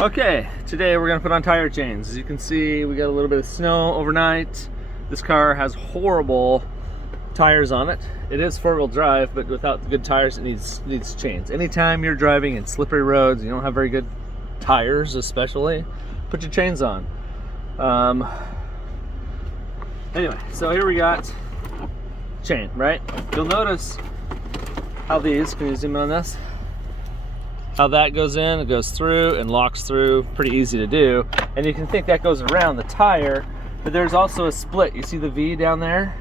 Okay, today we're gonna put on tire chains. As you can see, we got a little bit of snow overnight. This car has horrible tires on it. It is four-wheel drive, but without the good tires, it needs chains. Anytime you're driving in slippery roads, you don't have very good tires especially, put your chains on. Anyway, so here we got chain, right? You'll notice how these, can you zoom in on this? How that goes in, it goes through and locks through, pretty easy to do. And you can think that goes around the tire, but there's also a split. You see the V down there?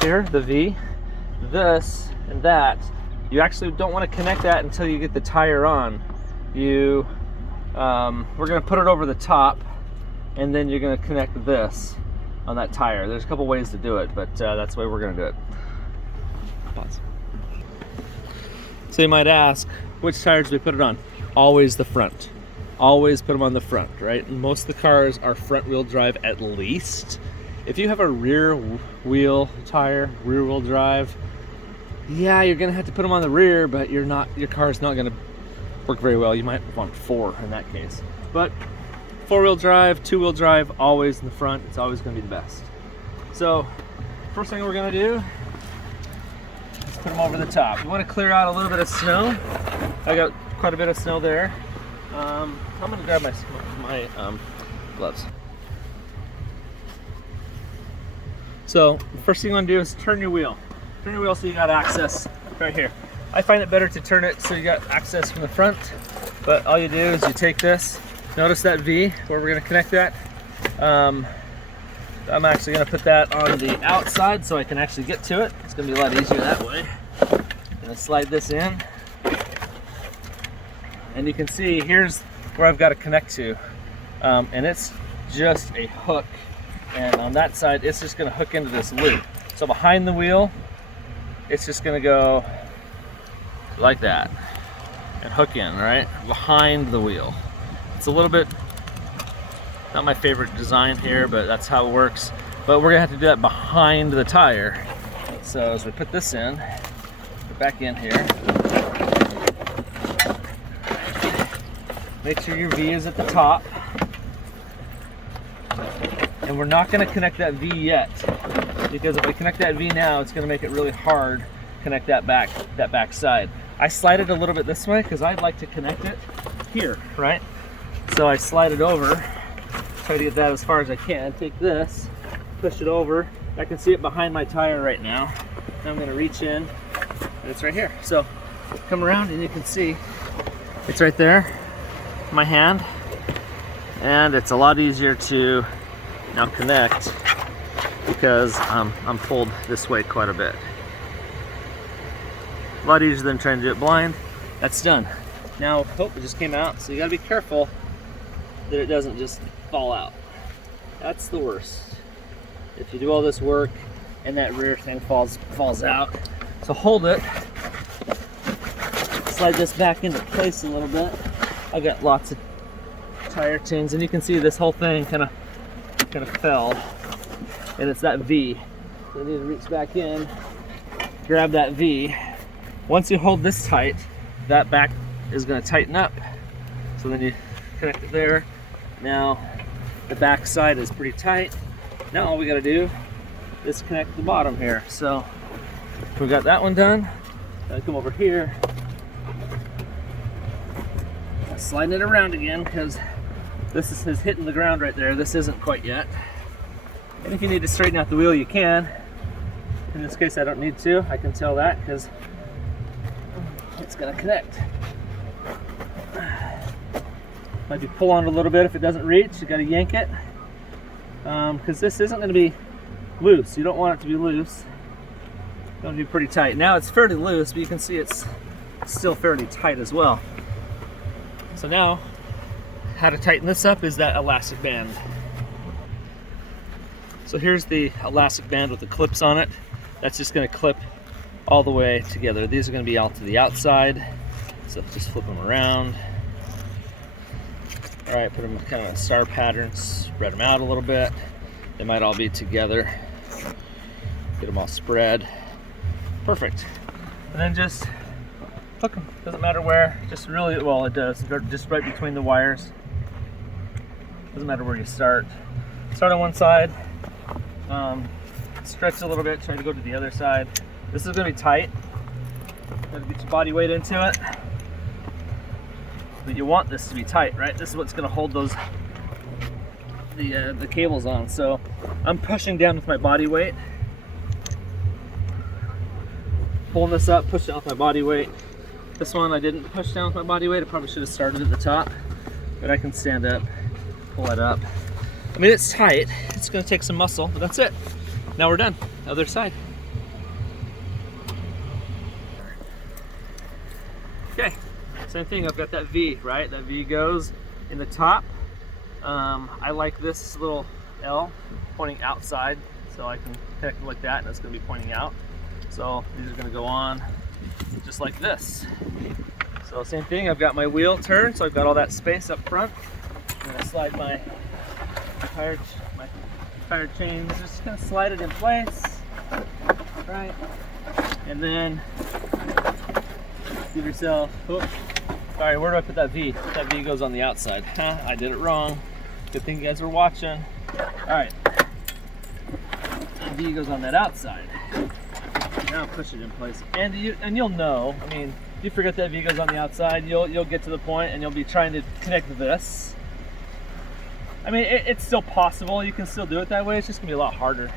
Here, the V. This and that, you actually don't want to connect that until you get the tire on. We're gonna put it over the top, and then you're gonna connect this on that tire. There's a couple ways to do it, but that's the way we're gonna do it. Pause. So you might ask, which tires do we put it on? Always the front. Always put them on the front, right? And most of the cars are front wheel drive at least. If you have a rear wheel tire, rear wheel drive, yeah, you're gonna have to put them on the rear, but your car's not gonna work very well. You might want four in that case. But four-wheel drive, two-wheel drive, always in the front. It's always gonna be the best. So first thing we're gonna do, put them over the top. You want to clear out a little bit of snow. I got quite a bit of snow there. I'm going to grab my gloves. So the first thing you want to do is turn your wheel. Turn your wheel so you got access right here. I find it better to turn it so you got access from the front, but all you do is you take this. Notice that V where we're going to connect that. I'm actually going to put that on the outside so I can actually get to it. It's going to be a lot easier that way. I'm going to slide this in. And you can see here's where I've got to connect to. And it's just a hook. And on that side, it's just going to hook into this loop. So behind the wheel, it's just going to go like that and hook in, right? Behind the wheel. It's a little bit not my favorite design here, but that's how it works. But we're gonna have to do that behind the tire. So as we put this in, put back in here. Make sure your V is at the top. And we're not gonna connect that V yet, because if I connect that V now, it's gonna make it really hard to connect that back side. I slide it a little bit this way because I'd like to connect it here, right? So I slide it over. Try to get that as far as I can. Take this, push it over. I can see it behind my tire right now. Now I'm going to reach in, and it's right here. So come around and you can see it's right there, my hand, and it's a lot easier to now connect because I'm pulled this way quite a bit. A lot easier than trying to do it blind. That's done. Now, it just came out, so you got to be careful that it doesn't just fall out. That's the worst. If you do all this work and that rear thing falls out. So hold it. Slide this back into place a little bit. I got lots of tire chains, and you can see this whole thing kind of fell, and it's that V. So you need to reach back in, grab that V. Once you hold this tight, that back is going to tighten up. So then you connect it there. Now the back side is pretty tight. Now all we got to do is connect the bottom here. So we got that one done. Gotta come over here, sliding it around again because this is hitting the ground right there. This isn't quite yet. And if you need to straighten out the wheel, you can. In this case, I don't need to. I can tell that because it's gonna connect. Might be pull on it a little bit if it doesn't reach. You got to yank it because this isn't going to be loose. You don't want it to be loose. It's going to be pretty tight. Now it's fairly loose, but you can see it's still fairly tight as well. So now, how to tighten this up is that elastic band. So here's the elastic band with the clips on it. That's just going to clip all the way together. These are going to be out to the outside. So just flip them around. All right, put them in kind of a star pattern, spread them out a little bit. They might all be together. Get them all spread. Perfect. And then just hook them. Doesn't matter where, just really, well it does, just right between the wires. Doesn't matter where you start. Start on one side, stretch a little bit, try to go to the other side. This is gonna be tight. Gotta get your body weight into it. But you want this to be tight, right? This is what's gonna hold those the cables on. So I'm pushing down with my body weight, pulling this up, push down with my body weight. This one I didn't push down with my body weight. I probably should have started at the top, but I can stand up, pull it up. I mean, it's tight. It's gonna take some muscle, but that's it. Now we're done. Other side. Okay, same thing. I've got that V, right? That V goes in the top. I like this little L pointing outside, so I can connect it like that, and it's going to be pointing out. So these are going to go on just like this. So same thing. I've got my wheel turned, so I've got all that space up front. I'm going to slide my tire chains. Just going to slide it in place, right? And then give yourself. Oh, sorry, where do I put that V? That V goes on the outside. Huh, I did it wrong. Good thing you guys were watching. All right, that V goes on that outside. Now push it in place, and you'll know. I mean, if you forget that V goes on the outside, you'll get to the point, and you'll be trying to connect this. I mean, it's still possible. You can still do it that way. It's just gonna be a lot harder.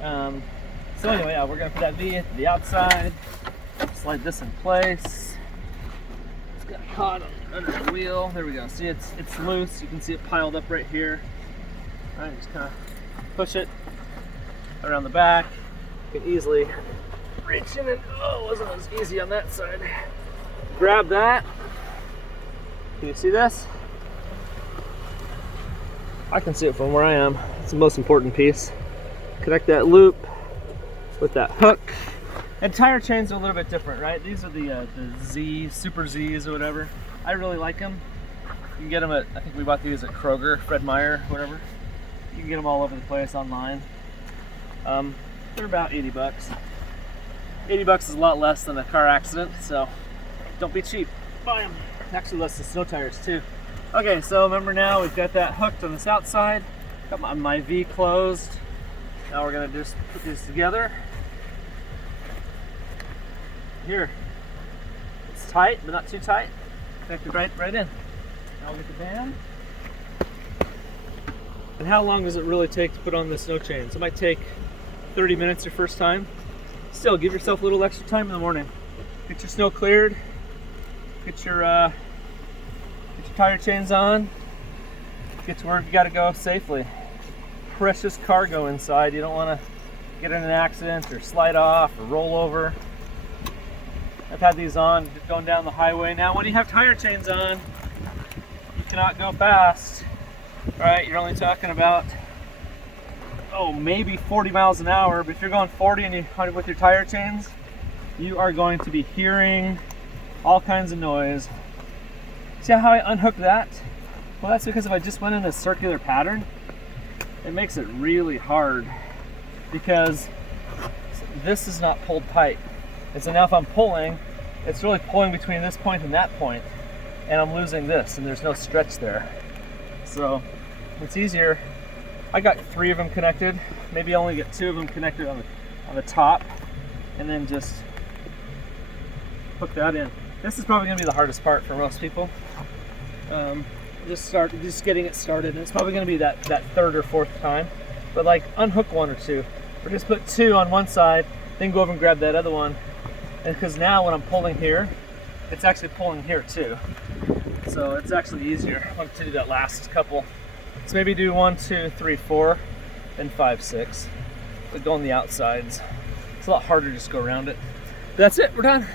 So anyway, yeah, we're gonna put that V to the outside. Slide this in place. It's got caught under the wheel. There we go. See, it's loose. You can see it piled up right here. All right, just kind of push it around the back. You can easily reach in and, oh, it wasn't as easy on that side. Grab that. Can you see this? I can see it from where I am. It's the most important piece. Connect that loop with that hook. And tire chains are a little bit different, right? These are the Z, Super Z's or whatever. I really like them. You can get them at, I think we bought these at Kroger, Fred Meyer, whatever. You can get them all over the place online. They're about 80 bucks. 80 bucks is a lot less than a car accident, so don't be cheap. Buy them. Actually less than snow tires too. Okay, so remember now we've got that hooked on this outside. Got my V closed. Now we're gonna just put these together. Here, it's tight, but not too tight. Connected right in. Now we'll get the band. And how long does it really take to put on the snow chains? It might take 30 minutes your first time. Still, give yourself a little extra time in the morning. Get your snow cleared. Get your tire chains on. Get to where you got to go safely. Precious cargo inside. You don't want to get in an accident or slide off or roll over. I've had these on going down the highway. Now when you have tire chains on, you cannot go fast. All right, you're only talking about, maybe 40 miles an hour, but if you're going 40 and you with your tire chains, you are going to be hearing all kinds of noise. See how I unhooked that? Well, that's because if I just went in a circular pattern, it makes it really hard because this is not pulled tight. And so now if I'm pulling, it's really pulling between this point and that point, and I'm losing this, and there's no stretch there. So it's easier. I got 3 of them connected. Maybe I only get 2 of them connected on the top, and then just hook that in. This is probably gonna be the hardest part for most people. Just getting it started. And it's probably gonna be that 3rd or 4th time. But like unhook 1 or 2, or just put 2 on one side, then go over and grab that other one. And because now when I'm pulling here, it's actually pulling here too. So it's actually easier. I want to do that last couple. So maybe do 1, 2, 3, 4, then 5, 6. But go on the outsides. It's a lot harder to just go around it. That's it, we're done.